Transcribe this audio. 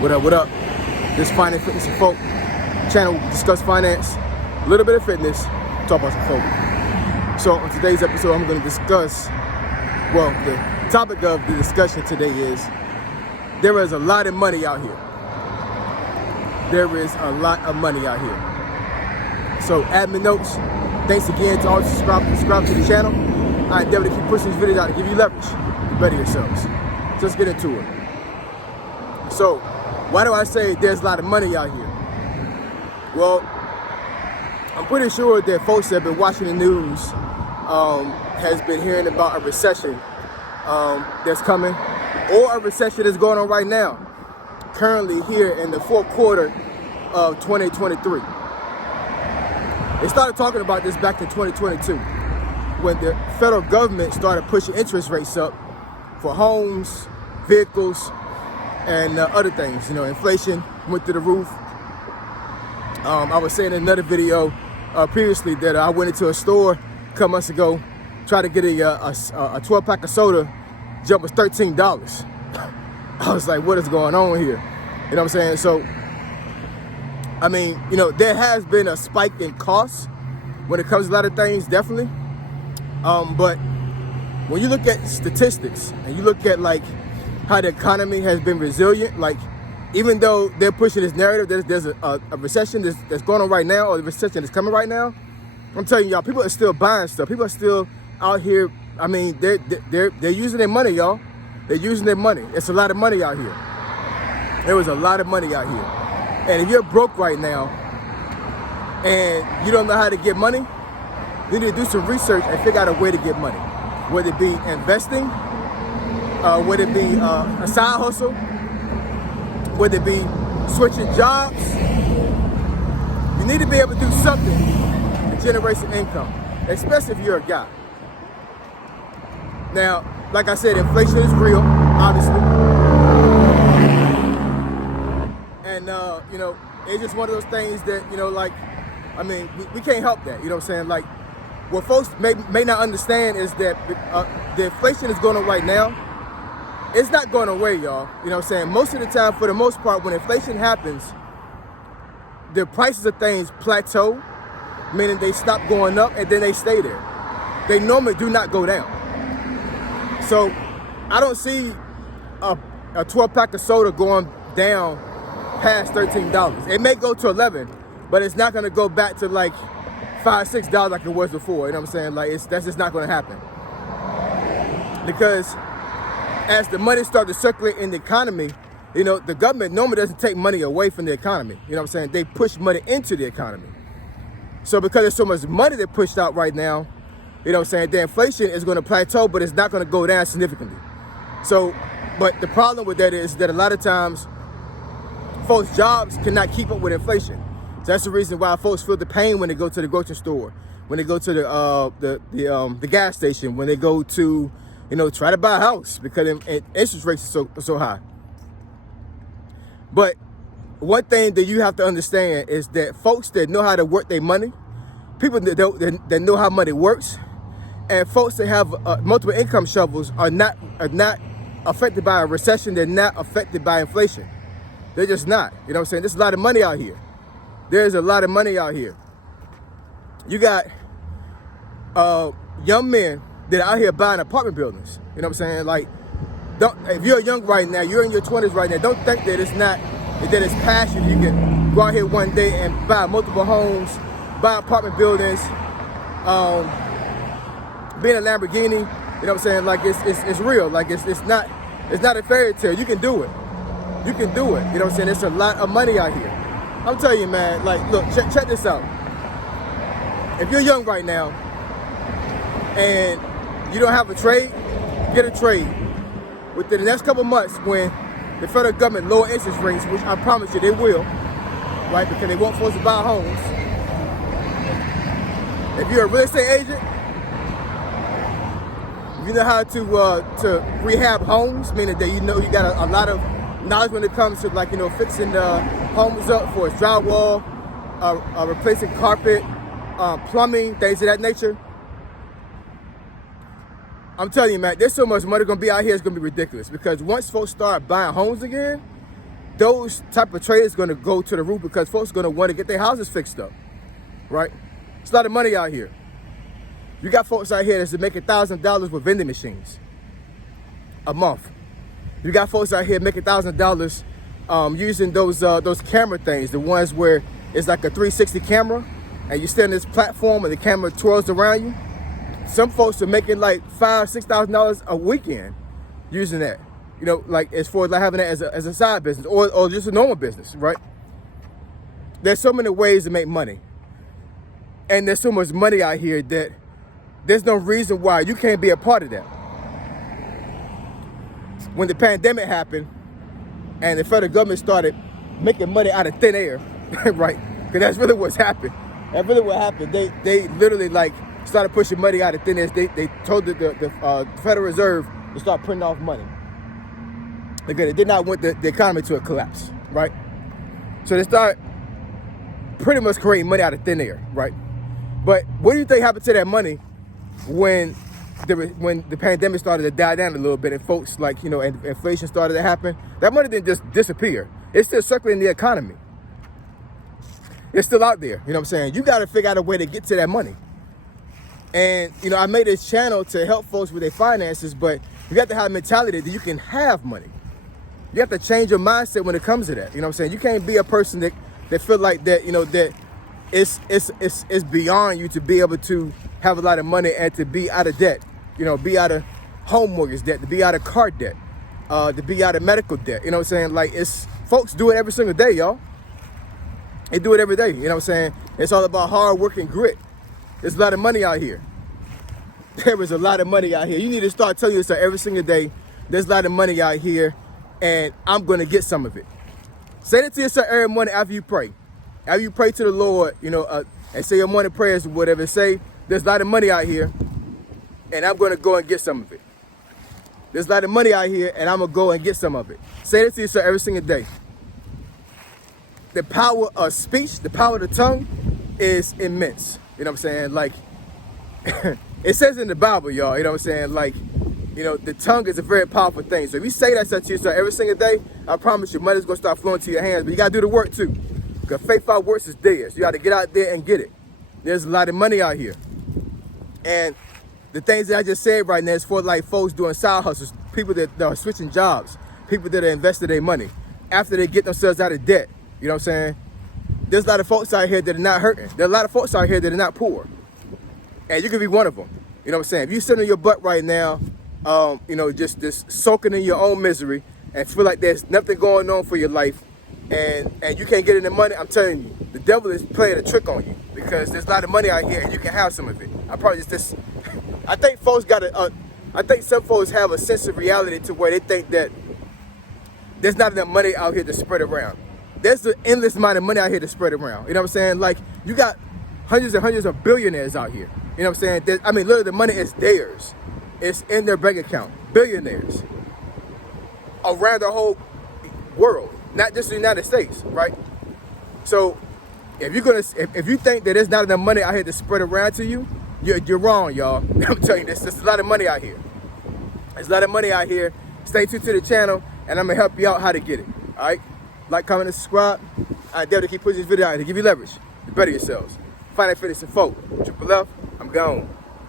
What up, what up? This Finance, Fitness, and Folk channel. Discuss finance, a little bit of fitness, talk about some folk. So on today's episode, I'm going to discuss, well, the topic of the discussion today is, there is a lot of money out here. There is a lot of money out here. So admin notes, thanks again to all subscribe to the channel. I endeavor to keep pushing these videos out to give you leverage to better yourselves. So let's get into it. So, why do I say there's a lot of money out here? Well, I'm pretty sure that folks that have been watching the news has been hearing about a recession that's coming, or a recession that's going on right now, currently here in the fourth quarter of 2023. They started talking about this back in 2022, when the federal government started pushing interest rates up for homes, vehicles, and other things. You know, inflation went through the roof. I was saying in another video previously that I went into a store a couple months ago, tried to get a 12-pack of soda. Jump was $13. I was like, what is going on here? You know what I'm saying? So, I mean, you know, there has been a spike in costs when it comes to a lot of things, definitely. But when you look at statistics and you look at like how the economy has been resilient, like even though they're pushing this narrative, there's a recession that's going on right now, or the recession that's coming right now, I'm telling y'all, people are still buying stuff. People are still out here. I mean, they're using their money, y'all. They're using their money. It's a lot of money out here. There was a lot of money out here. And if you're broke right now and you don't know how to get money, you need to do some research and figure out a way to get money. Whether it be investing, whether it be a side hustle, whether it be switching jobs. You need to be able to do something to generate some income, especially if you're a guy. Now, like I said, inflation is real, obviously. And, you know, it's just one of those things that, you know, like, I mean, we can't help that, you know what I'm saying? Like, what folks may not understand is that the inflation is going on right now. It's not going away, y'all. You know what I'm saying? Most of the time, for the most part, when inflation happens, the prices of things plateau, meaning they stop going up and then they stay there. They normally do not go down. So I don't see a 12-pack of soda going down past $13. It may go to $11, but it's not going to go back to like $5, $6 like it was before. You know what I'm saying? Like that's just not going to happen. Because as the money starts to circulate in the economy, you know, the government normally doesn't take money away from the economy. You know what I'm saying? They push money into the economy. So because there's so much money that's pushed out right now, you know what I'm saying, the inflation is going to plateau, but it's not going to go down significantly. So, but the problem with that is that a lot of times folks' jobs cannot keep up with inflation. So that's the reason why folks feel the pain when they go to the grocery store, when they go to the gas station, when they go to, you know, try to buy a house, because interest rates are so high. But one thing that you have to understand is that folks that know how to work their money, people that know how money works, and folks that have multiple income shovels are not affected by a recession. They're not affected by inflation. They're just not. You know what I'm saying? There's a lot of money out here. There's a lot of money out here. You got young men that are out here buying apartment buildings. You know what I'm saying? Like, if you're young right now, you're in your 20s right now, don't think that that it's passion. You can go out here one day and buy multiple homes, buy apartment buildings, be in a Lamborghini. You know what I'm saying? Like it's real. Like it's not a fairy tale. You can do it. You can do it. You know what I'm saying? There's a lot of money out here. I'm telling you, man. Like, look, check this out. If you're young right now and you don't have a trade, get a trade. Within the next couple months, when the federal government lower interest rates, which I promise you they will, right? Because they won't force you to buy homes. If you're a real estate agent, you know how to rehab homes, meaning that you know you got a lot of knowledge when it comes to, like, you know, fixing homes up for its drywall, replacing carpet, plumbing, things of that nature. I'm telling you, man, there's so much money gonna be out here, it's gonna be ridiculous. Because once folks start buying homes again, those type of traders going to go to the roof because folks are going to want to get their houses fixed up, right? It's a lot of money out here. You got folks out here that's making $1,000 with vending machines a month. You got folks out here making $1,000 using those camera things, the ones where it's like a 360 camera, and you stand on this platform and the camera twirls around you. Some folks are making like $5,000, $6,000 a weekend using that. You know, like as far as like having that as a side business or just a normal business, right? There's so many ways to make money. And there's so much money out here that there's no reason why you can't be a part of that. When the pandemic happened and the federal government started making money out of thin air, right? Because that's really what's happened. That's really what happened. They literally like started pushing money out of thin air. They told the Federal Reserve to start printing off money. Because they did not want the economy to collapse, right? So they start pretty much creating money out of thin air, right? But what do you think happened to that money when the pandemic started to die down a little bit and folks like, you know, and inflation started to happen? That money didn't just disappear. It's still circulating the economy. It's still out there, you know what I'm saying? You got to figure out a way to get to that money. And, you know, I made this channel to help folks with their finances, but you got to have a mentality that you can have money. You have to change your mindset when it comes to that. You know what I'm saying? You can't be a person that feel like that, you know, that it's beyond you to be able to have a lot of money and to be out of debt. You know, be out of home mortgage debt, to be out of car debt, to be out of medical debt. You know what I'm saying? Like, it's folks do it every single day, y'all. They do it every day. You know what I'm saying? It's all about hard work and grit. There's a lot of money out here. There is a lot of money out here. You need to start telling yourself every single day, there's a lot of money out here, and I'm going to get some of it. Say that to yourself every morning after you pray. After you pray to the Lord, you know, and say your morning prayers or whatever, say, there's a lot of money out here, and I'm going to go and get some of it. There's a lot of money out here, and I'm going to go and get some of it. Say that to yourself every single day. The power of speech, the power of the tongue is immense. You know what I'm saying? Like, it says in the Bible, y'all, you know what I'm saying? Like, you know, the tongue is a very powerful thing. So if you say that stuff to yourself every single day, I promise you, money's going to start flowing to your hands. But you got to do the work, too. Because faith without works is dead. So you got to get out there and get it. There's a lot of money out here. And the things that I just said right now is for, like, folks doing side hustles, people that are switching jobs, people that are investing their money after they get themselves out of debt. You know what I'm saying? There's a lot of folks out here that are not hurting. There are a lot of folks out here that are not poor. And you could be one of them. You know what I'm saying? If you sit on your butt right now, you know, just soaking in your own misery and feel like there's nothing going on for your life and you can't get any money, I'm telling you, the devil is playing a trick on you because there's a lot of money out here and you can have some of it. I think folks I think some folks have a sense of reality to where they think that there's not enough money out here to spread around. There's an endless amount of money out here to spread around. You know what I'm saying? Like, you got hundreds and hundreds of billionaires out here. You know what I'm saying? I mean, literally, the money is theirs. It's in their bank account. Billionaires around the whole world, not just the United States, right? So, if you think that there's not enough money out here to spread around to you, you're wrong, y'all. I'm telling you, there's a lot of money out here. There's a lot of money out here. Stay tuned to the channel, and I'm gonna help you out how to get it. All right? Like, comment, and subscribe. I endeavor to keep pushing this video out to give you leverage to better yourselves. Finance, Fitness, and Folk. Triple F, I'm gone.